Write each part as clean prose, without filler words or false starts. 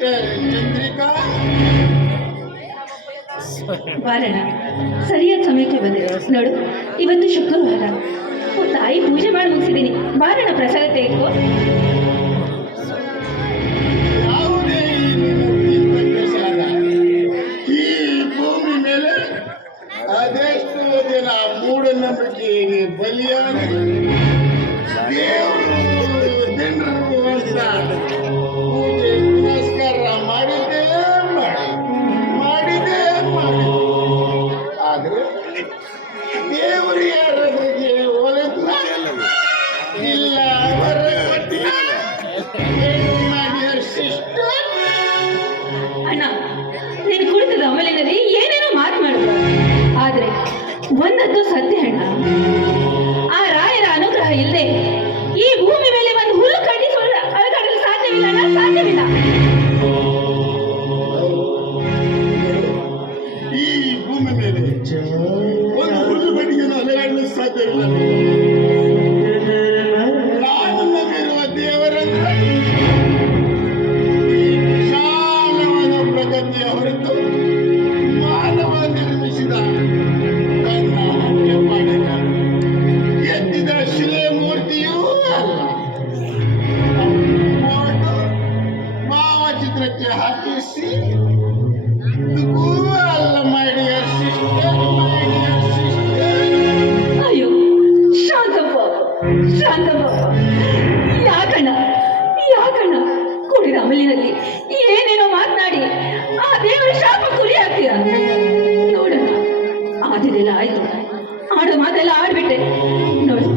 Sister Chandrika. ಬಾರಣ, ಸರಿಯಾದ ಸಮಯಕ್ಕೆ ಬಂದೆ ನೋಡು. ಇವತ್ತು ಶುಕ್ರವಾರ, ತಾಯಿ ಪೂಜೆ ಮಾಡಿ ಮುಗಿಸಿದ್ದೀನಿ. ಬಾರಣ, ಪ್ರಸಾದ ತೆಗೆದುಕೋ. ಯಾವುದೇ ತೀರ್ಥ ಪ್ರಸಾದ ಈ ಭೂಮಿ ಮೇಲೆ ಅದೆಷ್ಟು ಜನ ಮೂಢನಂಬಿಕೆಗೆ ಬಲಿಯಾಗಿ ದೇವರು ಜನರು ಅಂತ ಪೂಜೆ ಪುನಸ್ಕಾರ ಮಾಡಿದ್ದೇ ಮಾಡಿದ್ದೇ ಮಾಡಿ. ಆದ್ರೆ ದೇವರು ಯಾರಿಗೆ ಒಲಿದ ಇಲ್ಲ ಅವರ ಸಿಸ್ಟರ್. ಅಣ್ಣ, ನೀನು ಕುಳಿತದ ಅಮಲಿನಲ್ಲಿ ಏನೇನೋ ಮಾತನಾಡುವ, ಆದ್ರೆ ಒಂದದ್ದು ಸತ್ಯ ಅಣ್ಣ. ಆ ರಾಯರ ಅನುಗ್ರಹ ಇಲ್ಲದೆ ಈ ಭೂಮಿ ಮೇಲೆ ಒಂದು ಹುಲ್ಲು ಅಳಗಾಡಲು ಸಾಧ್ಯವಿಲ್ಲ ಅಣ್ಣ, ಸಾಧ್ಯವಿಲ್ಲ. ಈ ಭೂಮಿ ಮೇಲೆ ಒಂದು ಹುಲ್ಲು ಬಡಿಯನ್ನು ಅಲಗಾಡಲು ಸಾಧ್ಯವಿಲ್ಲ. ನಾನು ನಂಬಿರುವ ದೇವರಂದ್ರೆ ಈ ವಿಶಾಲವಾದ ಪ್ರಗತಿಯ ಹೊರತು ಮಾನವ ನಿರ್ಮಿಸಿದ ತನ್ನ ಹತ್ಯೆ ಮಾಡಿದ ಎದ್ದಿದ ಶಿಲೆ ಮೂರ್ತಿಯೂ ಅಲ್ಲ. ಫೋಟೋ ಭಾವಚಿತ್ರಕ್ಕೆ ಹಾಕಿಸಿ ಅಲ್ಲ. My dear sister, my dear sister. ಅಯ್ಯೋ ಶಾಂತಪ್ಪ, ಶಾಂತಪ್ಪ, ಯಾಕಣ್ಣ ಯಾಕಣ್ಣ ಕುಡಿದ ಅಮಲಿನಲ್ಲಿ ಏನೇನೋ ಮಾತನಾಡಿ ಆ ದೇವರ ಶಾಪ ಕುರಿ ಆಗ್ತೀರ. ನೋಡಣ್ಣ, ಆದಿದೆಲ್ಲ ಆಯ್ತು, ಆಡೋ ಮಾತೆಲ್ಲ ಆಡ್ಬಿಟ್ಟೆ. ನೋಡು,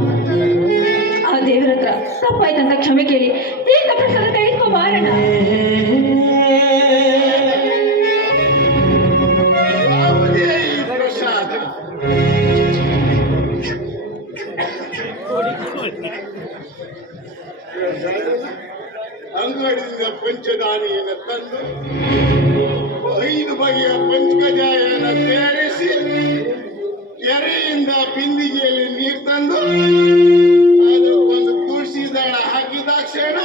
ಆ ದೇವರ ಹತ್ರ ತಪ್ಪಾಯ್ತಂತ ಕ್ಷಮೆ ಕೇಳಿ ತೀರ್ಥ ಪ್ರಸಾದ ತೆಗೆದುಕೋ ಬಾರಣ್ಣ. ಯಾವುದೇ ಈ ಪ್ರಸಾದ ಅಂಗಡಿಯಿಂದ ಪಂಚದಾನಿಯನ್ನು ತಂದು 5 ಬಗೆಯ ಪಂಚಕಜಾಯವನ್ನು ತಯಾರಿಸಿ ಕೆರೆಯಿಂದ ಬಿಂದಿಗೆಯಲ್ಲಿ ನೀರು ತಂದು ಅದಕ್ಕೊಂದು ತುಳಸಿ ದಳ ಹಾಕಿದಾಕ್ಷಣ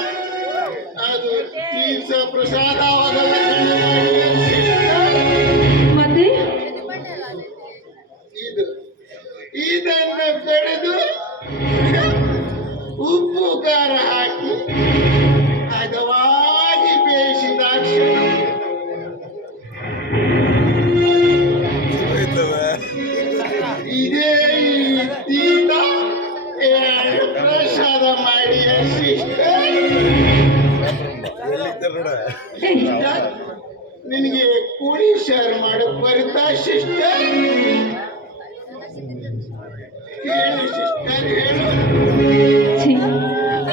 ಅದು ತೀರ್ಥ ಪ್ರಸಾದವಾಗಲ್ಲ. ಮತ್ತೆ ಇದನ್ನು ಕಡಿದು ಉಪ್ಪು ಖಾರ ಹಾಕಿ ಹದವಾಗಿ ಬೇಯಿಸಿದಾಕ್ಷಣ ಇದೇ ತೀರ್ಥ ಪ್ರಸಾದ ಮಾಡಿ ಸಿಸ್ಟರ್. ನಿನಗೆ ಕೋಳಿ ಸಾರು ಮಾಡಕ್ ಬರುತ್ತಾ ಸಿಸ್ಟರ್? ಹೇಳು ಸಿಸ್ಟರ್, ಹೇಳು.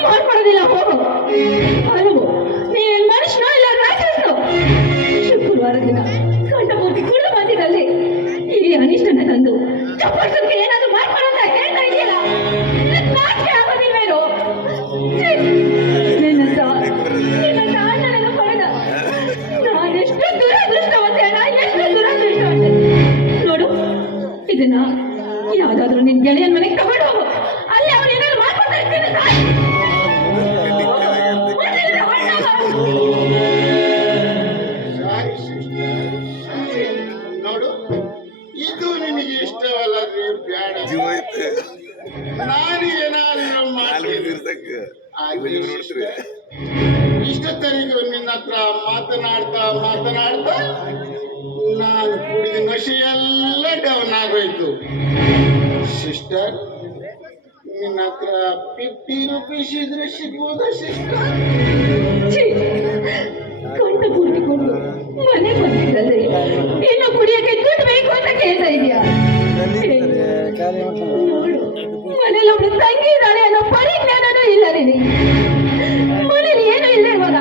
ಮಾಡ್ಕೊಡೋದಿಲ್ಲ, ಹೋಗು. ಅಲ್ಲವೋ, ನೀನ್ ಮನುಷ್ಯನೋ ಇಲ್ಲ ರಾಕ್ಷಸನೋ? ಶುಕ್ರವಾರ ದಿನ ಕಂಠಪೂರ್ತಿ ಕುಡಿದು ಬಂದಿದ್ದಲ್ಲಿ ಈ ಅನಿಷ್ಟನ ತಂದು ಚಪ್ಪರ್ಸಕ್ಕೆ ಏನಾದ್ರು ಮಾಡ್ಕೊಡೋ ಅಂತ ಹೇಳ್ತಾ ಇದೆಯಲ್ಲ, ನಾಚಿಕೆ ಆಗೋದಿಲ್ವೇನೋ? ನಿನ್ನಂತ ಅಣ್ಣನನ್ನು ಪಡೆದ ನಾನೆಷ್ಟು ದುರದೃಷ್ಟವಂತೆ ಅಣ್ಣ, ಎಷ್ಟು ದುರದೃಷ್ಟವಂತೆ. ನೋಡು, ಇದನ್ನ ಯಾವ್ದಾದ್ರು ನಿನ್ ಗೆಳೆಯನ್ ಮನೆಗೆ ತಗೊಂಡು ಹೋಗು. ಅಲ್ಲಿ ಅವ್ರು ಏನಾದ್ರು ಮಾಡ್ಕೊಡ್ತಾರೆ. ನೋಡು, ಇದು ನಿನಗೆ ಇಷ್ಟವಲ್ಲದ್ರೆ ಬೇಡ. ನಾನು ಏನಾದ್ರು ಮಾಡ್ತೀನಿ. ಇಷ್ಟೊತ್ತರಿಗೂ ನಿನ್ನ ಹತ್ರ ಮಾತನಾಡ್ತಾ ನಾನು ಕುಡಿದ ನಶೆ ಎಲ್ಲ ಡೌನ್ ಆಗೋಯ್ತು ಸಿಸ್ಟರ್. ನಿನ್ನ ಹತ್ರ 50 ರೂಪೀಸ್ ಇದ್ರೆ ಸಿಗ್ಬೋದಾ ಸಿಸ್ಟರ್? ಕಂಠ ಕೂಡಿಕೊಂಡು ಮನೆ ಬಂದಿದ್ದಲ್ಲಿ ಇನ್ನು ಕುಡಿಯಕ್ಕೆ ದುಡ್ಡು ಬೇಕು ಅಂತ ಕೇಳ್ತಾ ಇದೀಯಾ? ನೋಡು, ಮನೇಲಿ ಒಬ್ಳು ತಂಗಿ ಇದ್ದಾಳೆ ಅನ್ನೋ ಪರಿಜ್ಞಾನನೂ ಇಲ್ಲ ನಿನಗೆ. ಮನೇಲಿ ಏನೂ ಇಲ್ಲ ಇರುವಾಗ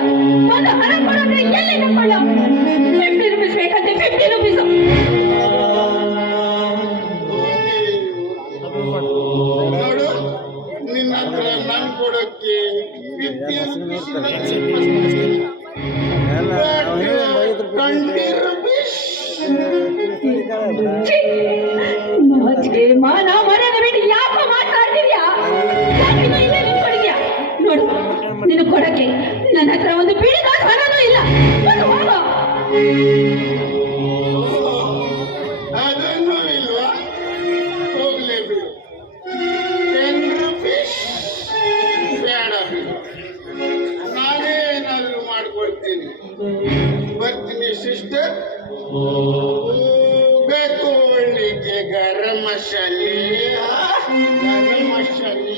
ಒಂದು ಹಣ ಕೊಡೋದ್ರೆ ಎಲ್ಲಿಂದ ಕೊಡ? 50 ರೂಪೀಸ್ ಬೇಕಂತೆ, 50 ರೂಪೀಸ್. ನೋಡು, ನಿನ್ನ ಹತ್ರ ನಾನು ಕೊಡೋಕ್ಕೆ 50 ರೂಪೀಸ್ 20 ರೂಪೀಸ್. ನಾಚಿಕೆ ಮಾನ ಮರ್ಯಾದೆ ಬಿಟ್ಟು ಯಾಕ ಮಾತಾಡ್ತಿದ್ಯಾ? ನೋಡು, ನಿನ್ನ ಕೊಡಕ್ಕೆ ನನ್ನ ಹತ್ರ ಒಂದು ಬಿಡಿದ ಹಣನೂ ಇಲ್ಲ. ಅದನ್ನು ಇಲ್ವಾ? ಹೋಗ್ಲೇ ಬಿಡು. 10 rupees ಬೇಡ ಬಿಡು, ನಾನೇ ಏನಾದರೂ ಮಾಡ್ಕೊಳ್ತೀನಿ. ಬರ್ತೀನಿ ಸಿಸ್ಟರ್. ಬೇಕು ಒಳ್ಳಿಗೆ ಗರಂ ಮಸಾಲೆ, ಗರಂ ಮಸಾಲೆ.